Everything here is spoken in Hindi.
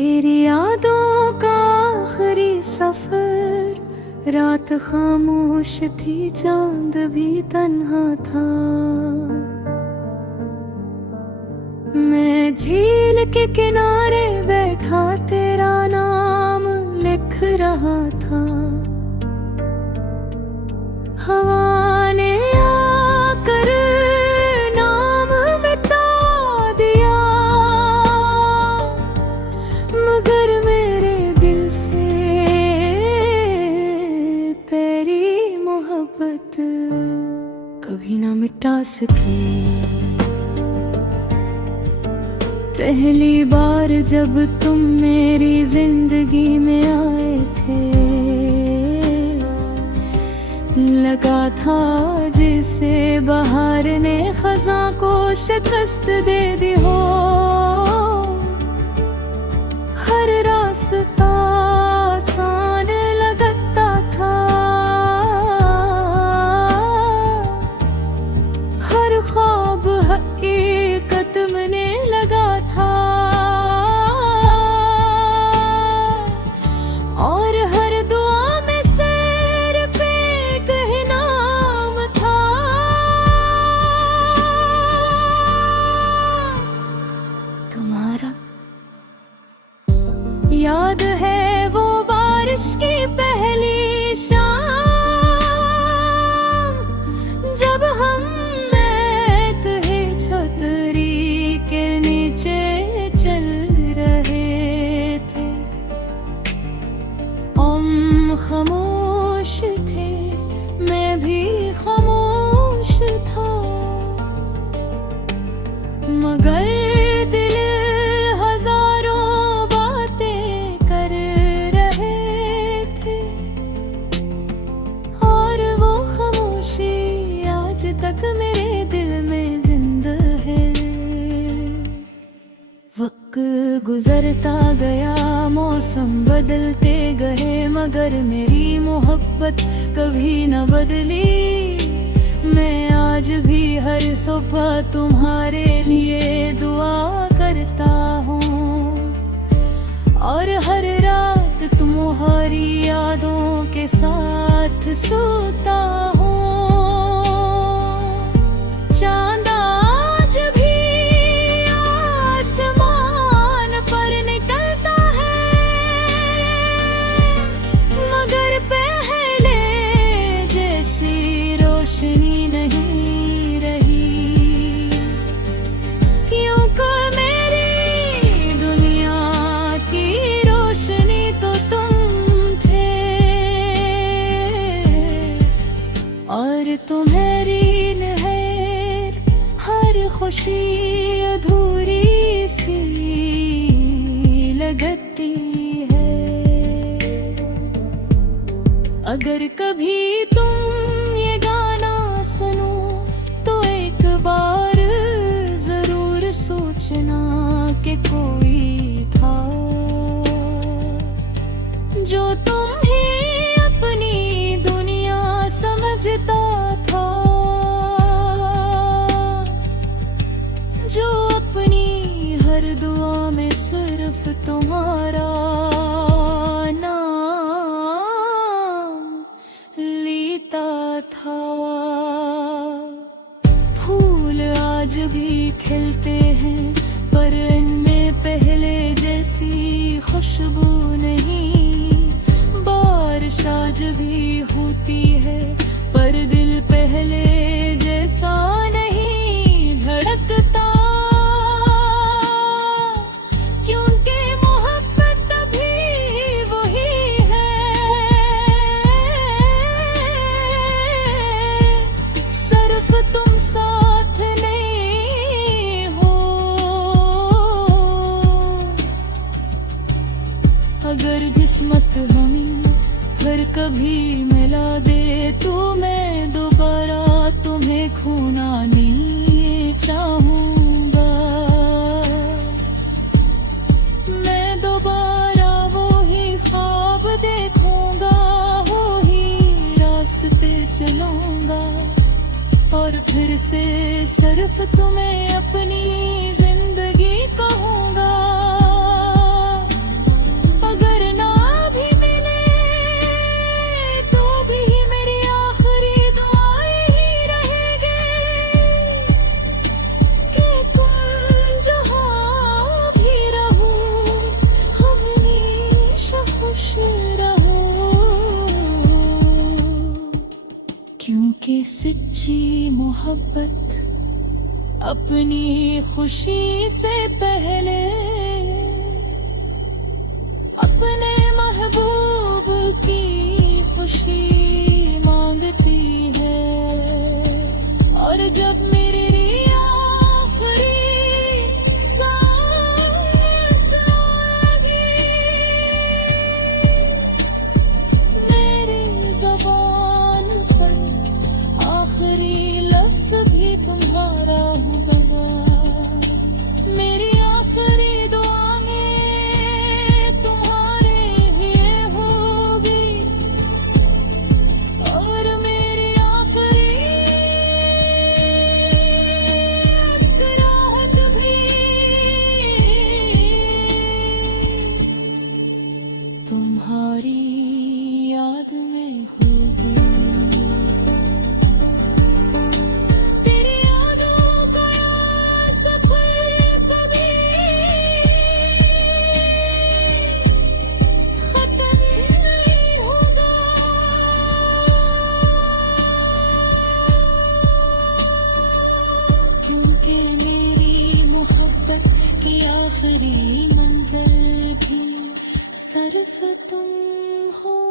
तेरी यादों का आखिरी सफर, रात खामोश थी, चांद भी तन्हा था। मैं झील के किनारे बैठा तेरा नाम लिख रहा था। हवा ने आकर नाम मिटा दिया, मगर मेरे दिल से तेरी मोहब्बत कभी ना मिटा सकी। पहली बार जब तुम मेरी जिंदगी में आए थे, लगा था जिसे बहार ने खज़ां को शिकस्त दे दी हो। हर रास्ता आसान लगता था, हर ख्वाब हकीकत में लगा था, और हर दुआ में सिर्फ एक ही नाम था। तुम्हारा याद है वो बारिश की पहली शाम, जब हम छतरी के नीचे चल रहे थे। हम खामोश थे, मैं भी खामोश था, मगर दिल हजारों बातें कर रहे थे, और वो खामोशी आज तक मेरे दिल में वक्त गुजरता गया, मौसम बदलते गए, मगर मेरी मोहब्बत कभी न बदली। मैं आज भी हर सुबह तुम्हारे लिए दुआ करता हूँ, और हर रात तुम्हारी यादों के साथ सोता हूँ। चांद आज भी रोशनी नहीं रही, क्योंकि मेरी दुनिया की रोशनी तो तुम थे, और तुम्हारी नहर हर खुशी अधूरी सी लगती है। अगर कभी तुम सुनो तो एक बार जरूर सोचना कि कोई था जो तुम ही अपनी दुनिया समझता था, जो अपनी हर दुआ में सिर्फ तुम्हारा था। फूल आज भी खिलते हैं, पर इनमें पहले जैसी खुशबू नहीं। बारिश आज भी होती है, पर दिल पहले जैसा नहीं धड़कता, क्योंकि मोहब्बत अभी वही है। सिर्फ तुम साथ नहीं हो, अगर किस्मत हमें फिर कभी मिला दे तो मैं दोबारा तुम्हें खोना नहीं चाहूँगा। मैं दोबारा वो ही ख्वाब देखूँगा, वो ही रास्ते चलूँगा, और फिर से सिर्फ तुम्हें अपनी जिंदगी कहूँगा। मोहब्बत अपनी खुशी से पहले अपने महबूब की खुशी मांगती है। और जब मेरी आखिरी सांस आएगी, मेरी ज़बान पर आखिरी लफ्ज़ भी तुम्हारा होगा। मेरी आखिरी दुआएं तुम्हारे लिए होगी, और मेरी आखिरी मुस्कुराहट भी तुम्हारी याद में होगी। तेरी यादों का सफर कभी खत्म नहीं होगा, क्योंकि मेरी मोहब्बत की आखिरी मंजिल भी सिर्फ तुम हो।